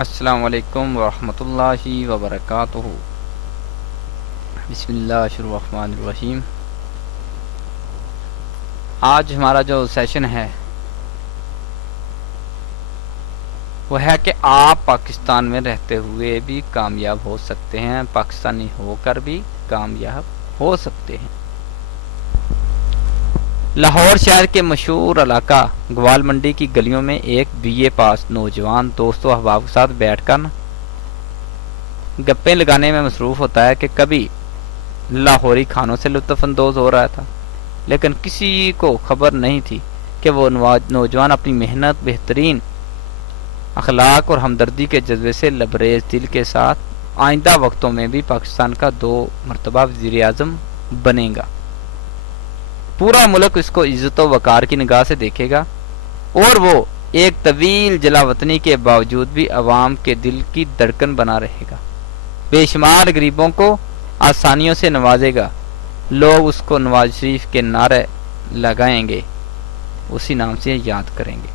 السلام علیکم ورحمۃ اللہ وبرکاتہ۔ بسم اللہ الرحمن الرحیم۔ آج ہمارا جو سیشن ہے وہ ہے کہ آپ پاکستان میں رہتے ہوئے بھی کامیاب ہو سکتے ہیں، پاکستانی ہو کر بھی کامیاب ہو سکتے ہیں۔ لاہور شہر کے مشہور علاقہ گوال منڈی کی گلیوں میں ایک بی اے پاس نوجوان دوستوں احباب کے ساتھ بیٹھ کر گپیں لگانے میں مصروف ہوتا ہے کہ کبھی لاہوری کھانوں سے لطف اندوز ہو رہا تھا، لیکن کسی کو خبر نہیں تھی کہ وہ نوجوان اپنی محنت، بہترین اخلاق اور ہمدردی کے جذبے سے لبریز دل کے ساتھ آئندہ وقتوں میں بھی پاکستان کا 2 مرتبہ وزیر اعظم بنے گا۔ پورا ملک اس کو عزت و وقار کی نگاہ سے دیکھے گا اور وہ ایک طویل جلا وطنی کے باوجود بھی عوام کے دل کی دھڑکن بنا رہے گا، بے شمار غریبوں کو آسانیوں سے نوازے گا، لوگ اس کو نواز شریف کے نعرے لگائیں گے، اسی نام سے یاد کریں گے۔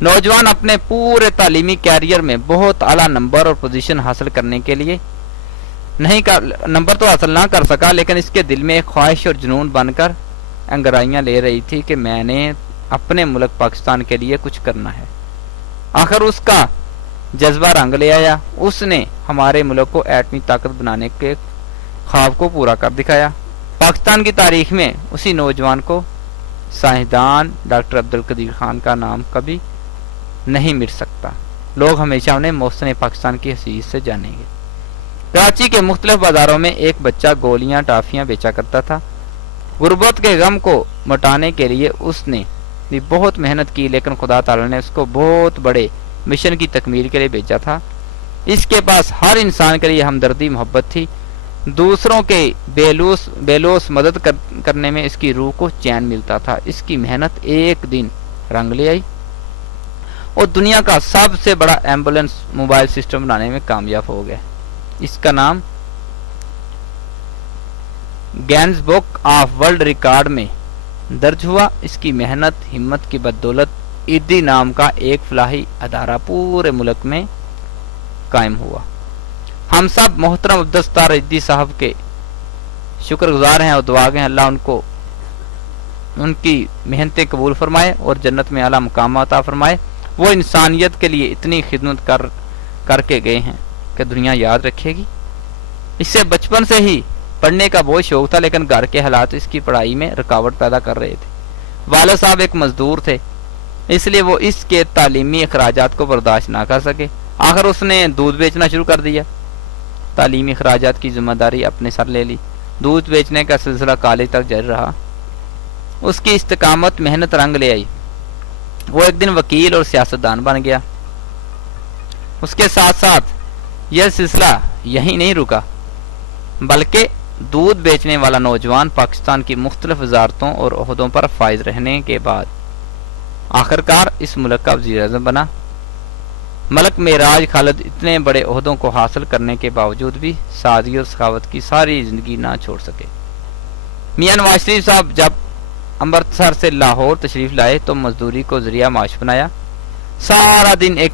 نوجوان اپنے پورے تعلیمی کیریئر میں بہت اعلیٰ نمبر اور پوزیشن حاصل کرنے کے لیے نمبر تو حاصل نہ کر سکا، لیکن اس کے دل میں ایک خواہش اور جنون بن کر انگرائیاں لے رہی تھی کہ میں نے اپنے ملک پاکستان کے لیے کچھ کرنا ہے۔ آخر اس کا جذبہ رنگ لے آیا، اس نے ہمارے ملک کو ایٹمی طاقت بنانے کے خواب کو پورا کر دکھایا۔ پاکستان کی تاریخ میں اسی نوجوان کو سائنسدان ڈاکٹر عبدالقدیر خان کا نام کبھی نہیں مٹ سکتا، لوگ ہمیشہ انہیں محسن پاکستان کی حیثیت سے جانیں گے۔ کراچی کے مختلف بازاروں میں ایک بچہ گولیاں ٹافیاں بیچا کرتا تھا۔ غربت کے غم کو مٹانے کے لیے اس نے بھی بہت محنت کی، لیکن خدا تعالی نے اس کو بہت بڑے مشن کی تکمیل کے لیے بھیجا تھا۔ اس کے پاس ہر انسان کے لیے ہمدردی، محبت تھی، دوسروں کے بے لوث مدد کرنے میں اس کی روح کو چین ملتا تھا۔ اس کی محنت ایک دن رنگ لے آئی اور دنیا کا سب سے بڑا ایمبولینس موبائل سسٹم بنانے میں کامیاب ہو گیا۔ اس کا نام gains book of world record میں درج ہوا۔ اس کی محنت، ہمت کی بدولت ایدی نام کا ایک فلاحی ادارہ پورے ملک میں قائم ہوا۔ ہم سب محترم عبدالستار ایدی صاحب کے شکر گزار ہیں اور دعا گے اللہ ان کی محنتیں قبول فرمائے اور جنت میں اعلیٰ مقام عطا فرمائے۔ وہ انسانیت کے لیے اتنی خدمت کر کے گئے ہیں کہ دنیا یاد رکھے گی۔ اس سے بچپن سے ہی پڑھنے کا بہت شوق تھا، لیکن گھر کے حالات اس کی پڑھائی میں رکاوٹ پیدا کر رہے تھے۔ والد صاحب ایک مزدور تھے، اس لیے وہ اس کے تعلیمی اخراجات کو برداشت نہ کر سکے۔ آخر اس نے دودھ بیچنا شروع کر دیا، تعلیمی اخراجات کی ذمہ داری اپنے سر لے لی۔ دودھ بیچنے کا سلسلہ کالج تک جاری رہا۔ اس کی استقامت، محنت رنگ لے آئی، وہ ایک دن وکیل اور سیاستدان بن گیا۔ اس کے ساتھ ساتھ یہ سلسلہ یہیں نہیں رکا، بلکہ دودھ بیچنے والا نوجوان پاکستان کی مختلف وزارتوں اور عہدوں پر فائز رہنے کے بعد آخرکار اس ملک کا وزیر اعظم بنا۔ ملک معراج خالد اتنے بڑے عہدوں کو حاصل کرنے کے باوجود بھی سادگی اور سخاوت کی ساری زندگی نہ چھوڑ سکے۔ میاں نواز شریف صاحب جب امرتسر سے لاہور تشریف لائے تو مزدوری کو ذریعہ معاش بنایا۔ سارا دن ایک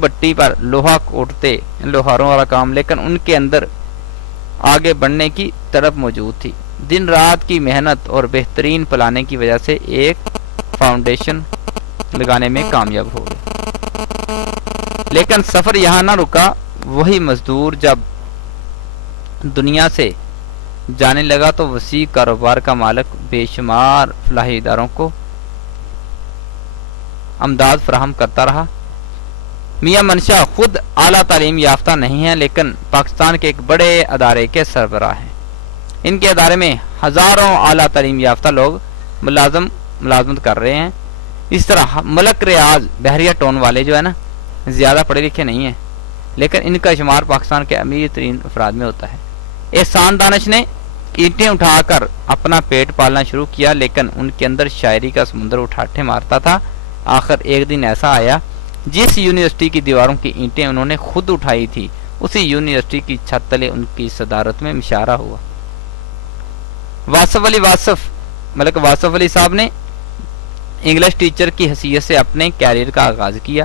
بٹی پر لوہا کوٹتے، لوہاروں والا کام، لیکن ان کے اندر آگے بڑھنے کی طرف موجود تھی۔ دن رات کی محنت اور بہترین پلاننگ کی وجہ سے ایک فاؤنڈیشن لگانے میں کامیاب ہو گئے۔ لیکن سفر یہاں نہ رکا، وہی مزدور جب دنیا سے جانے لگا تو وسیع کاروبار کا مالک بے شمار فلاحی اداروں کو امداد فراہم کرتا رہا۔ میاں منشا خود اعلیٰ تعلیم یافتہ نہیں ہیں، لیکن پاکستان کے ایک بڑے ادارے کے سربراہ ہیں۔ ان کے ادارے میں ہزاروں اعلیٰ تعلیم یافتہ لوگ ملازمت کر رہے ہیں۔ اس طرح ملک ریاض بحریہ ٹون والے جو ہے نا، زیادہ پڑھے لکھے نہیں ہیں، لیکن ان کا شمار پاکستان کے امیر ترین افراد میں ہوتا ہے۔ احسان دانش نے اینٹیں اٹھا کر اپنا پیٹ پالنا شروع کیا، لیکن ان کے اندر شاعری کا سمندر اٹھاٹھے مارتا تھا۔ آخر ایک دن ایسا آیا، جس یونیورسٹی کی دیواروں کی اینٹیں انہوں نے خود اٹھائی تھی، اسی یونیورسٹی کی چھت تلے ان کی صدارت میں مشاعرہ ہوا۔ ملک واصف علی صاحب نے انگلش ٹیچر کی حیثیت سے اپنے کیریئر کا آغاز کیا۔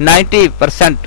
90%